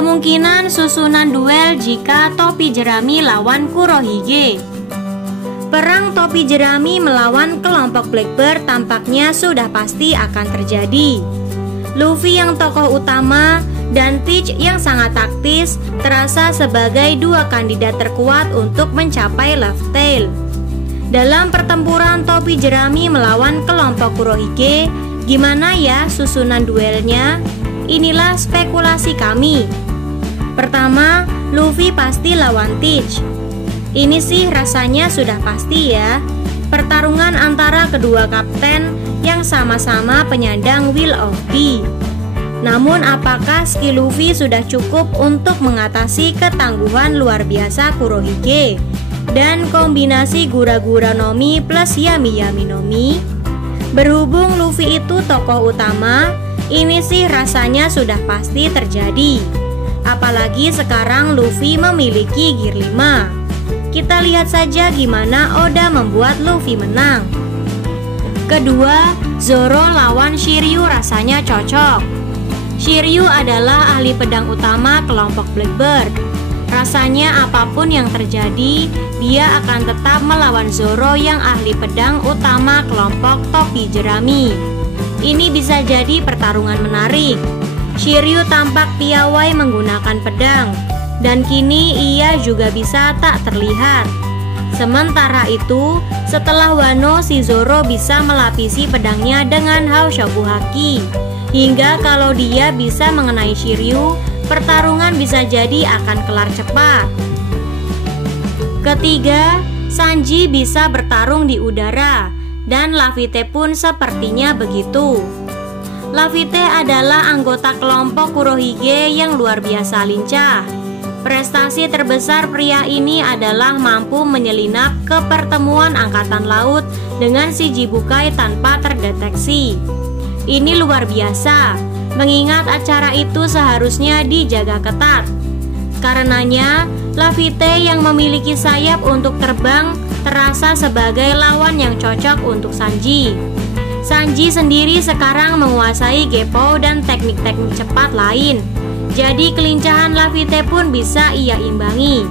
Kemungkinan susunan duel jika topi jerami lawan Kurohige. Perang topi jerami melawan kelompok Blackbird tampaknya sudah pasti akan terjadi. Luffy yang tokoh utama dan Teach yang sangat taktis terasa sebagai dua kandidat terkuat untuk mencapai Laugh Tale. Dalam pertempuran topi jerami melawan kelompok Kurohige, gimana ya susunan duelnya? Inilah spekulasi kami. Pertama, Luffy pasti lawan Teach. Ini sih rasanya sudah pasti ya. Pertarungan antara kedua kapten yang sama-sama penyandang Will of D. Namun apakah skill Luffy sudah cukup untuk mengatasi ketangguhan luar biasa Kurohige dan kombinasi Gura-Gura Nomi plus Yami-Yami Nomi? Berhubung Luffy itu tokoh utama, ini sih rasanya sudah pasti terjadi. Apalagi sekarang Luffy memiliki Gear 5. Kita lihat saja gimana Oda membuat Luffy menang. Kedua, Zoro lawan Shiryu rasanya cocok. Shiryu adalah ahli pedang utama kelompok Blackbird. Rasanya apapun yang terjadi, dia akan tetap melawan Zoro yang ahli pedang utama kelompok topi jerami. Ini bisa jadi pertarungan menarik. Shiryu tampak piawai menggunakan pedang, dan kini ia juga bisa tak terlihat. Sementara itu, setelah Wano, si Zoro bisa melapisi pedangnya dengan Haoshoku Haki. Hingga kalau dia bisa mengenai Shiryu, pertarungan bisa jadi akan kelar cepat. Ketiga, Sanji bisa bertarung di udara, dan Laphite pun sepertinya begitu. Laphite adalah anggota kelompok Kurohige yang luar biasa lincah. Prestasi terbesar pria ini adalah mampu menyelinap ke pertemuan angkatan laut dengan si Shichibukai tanpa terdeteksi. Ini luar biasa, mengingat acara itu seharusnya dijaga ketat. Karenanya, Laphite yang memiliki sayap untuk terbang terasa sebagai lawan yang cocok untuk Sanji. Sanji sendiri sekarang menguasai Geppo dan teknik-teknik cepat lain. Jadi kelincahan Laphite pun bisa ia imbangi.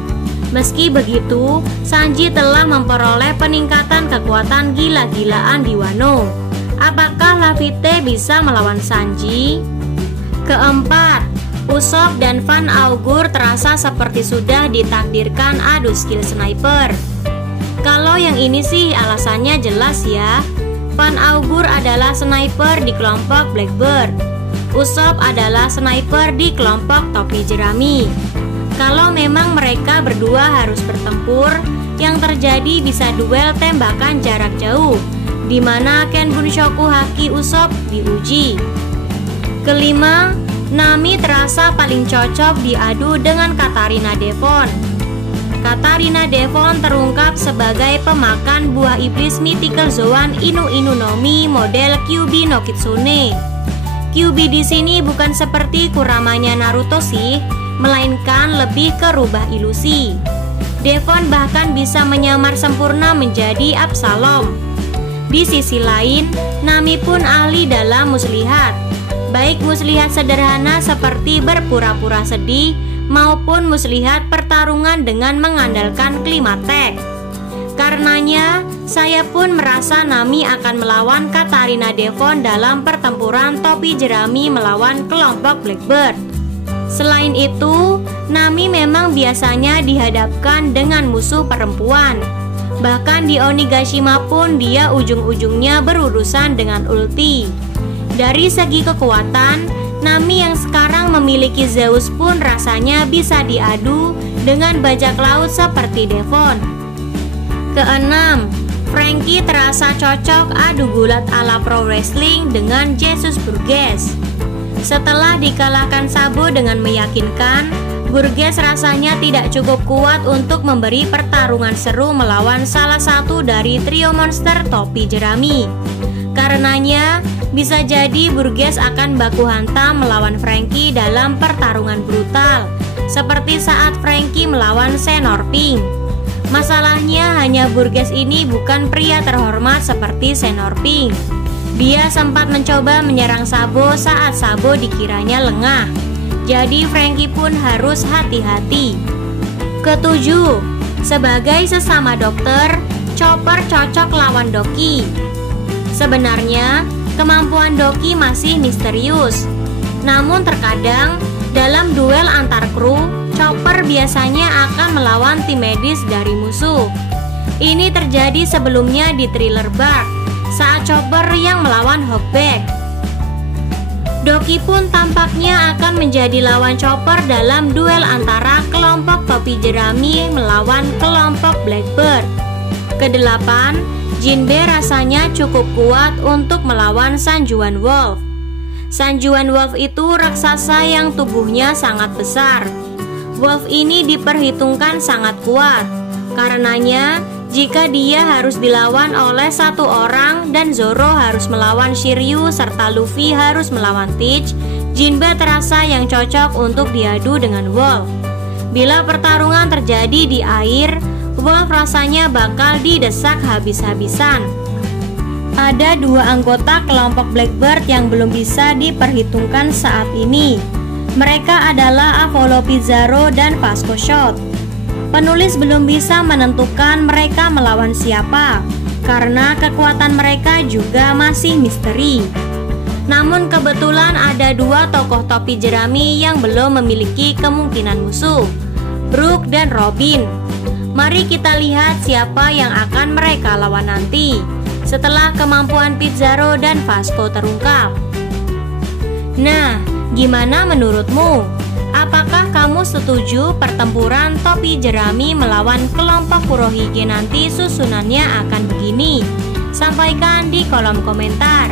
Meski begitu, Sanji telah memperoleh peningkatan kekuatan gila-gilaan di Wano. Apakah Laphite bisa melawan Sanji? Keempat, Usopp dan Van Augur terasa seperti sudah ditakdirkan adu skill sniper. Kalau yang ini sih alasannya jelas ya. Van Augur adalah sniper di kelompok Blackbird. Usopp adalah sniper di kelompok topi jerami. Kalau memang mereka berdua harus bertempur, yang terjadi bisa duel tembakan jarak jauh, di mana Ken Bunshoku Haki Usopp diuji. Kelima, Nami terasa paling cocok diadu dengan Katarina Devon. Katarina Devon terungkap sebagai pemakan buah iblis mythical Zoan Inu Inu Nomi model Kyuubi no Kitsune. Kyuubi di sini bukan seperti Kuramanya Naruto sih, melainkan lebih ke rubah ilusi. Devon bahkan bisa menyamar sempurna menjadi Absalom. Di sisi lain, Nami pun ahli dalam muslihat, baik muslihat sederhana seperti berpura-pura sedih maupun muslihat pertarungan dengan mengandalkan klimatek. Karenanya, saya pun merasa Nami akan melawan Katarina Devon dalam pertempuran topi jerami melawan kelompok Blackbird. Selain itu, Nami memang biasanya dihadapkan dengan musuh perempuan. Bahkan di Onigashima pun dia ujung-ujungnya berurusan dengan ulti. Dari segi kekuatan, Nami yang sekarang memiliki Zeus pun rasanya bisa diadu dengan bajak laut seperti Devon. Keenam, Franky terasa cocok adu gulat ala pro wrestling dengan Jesus Burgess. Setelah dikalahkan Sabo dengan meyakinkan, Burgess rasanya tidak cukup kuat untuk memberi pertarungan seru melawan salah satu dari trio monster topi jerami. Karenanya, bisa jadi Burgess akan baku hantam melawan Franky dalam pertarungan brutal, seperti saat Franky melawan Senor Pink. Masalahnya hanya Burgess ini bukan pria terhormat seperti Senor Pink. Dia sempat mencoba menyerang Sabo saat Sabo dikiranya lengah. Jadi Frankie pun harus hati-hati. Ketujuh, sebagai sesama dokter, Chopper cocok lawan Doki. Sebenarnya, kemampuan Doki masih misterius. Namun terkadang, dalam duel antar kru, Chopper biasanya akan melawan tim medis dari musuh. Ini terjadi sebelumnya di Thriller Bark, saat Chopper yang melawan Hawkback. Doki pun tampaknya akan menjadi lawan Chopper dalam duel antara kelompok topi jerami melawan kelompok Blackbird. Kedelapan, Jinbe rasanya cukup kuat untuk melawan Sanjuan Wolf. Sanjuan Wolf itu raksasa yang tubuhnya sangat besar. Wolf ini diperhitungkan sangat kuat. Karenanya, jika dia harus dilawan oleh satu orang dan Zoro harus melawan Shiryu serta Luffy harus melawan Teach, Jinbe terasa yang cocok untuk diadu dengan Wolf. Bila pertarungan terjadi di air, Wolf rasanya bakal didesak habis-habisan. Ada dua anggota kelompok Blackbird yang belum bisa diperhitungkan saat ini. Mereka adalah Apollo Pizarro dan Vasco Shot. Penulis belum bisa menentukan mereka melawan siapa, karena kekuatan mereka juga masih misteri. Namun kebetulan ada dua tokoh topi jerami yang belum memiliki kemungkinan musuh, Brook dan Robin. Mari kita lihat siapa yang akan mereka lawan nanti setelah kemampuan Pizarro dan Vasco terungkap. Nah, gimana menurutmu? Apakah kamu setuju pertempuran topi jerami melawan kelompok Kurohige nanti susunannya akan begini? Sampaikan di kolom komentar.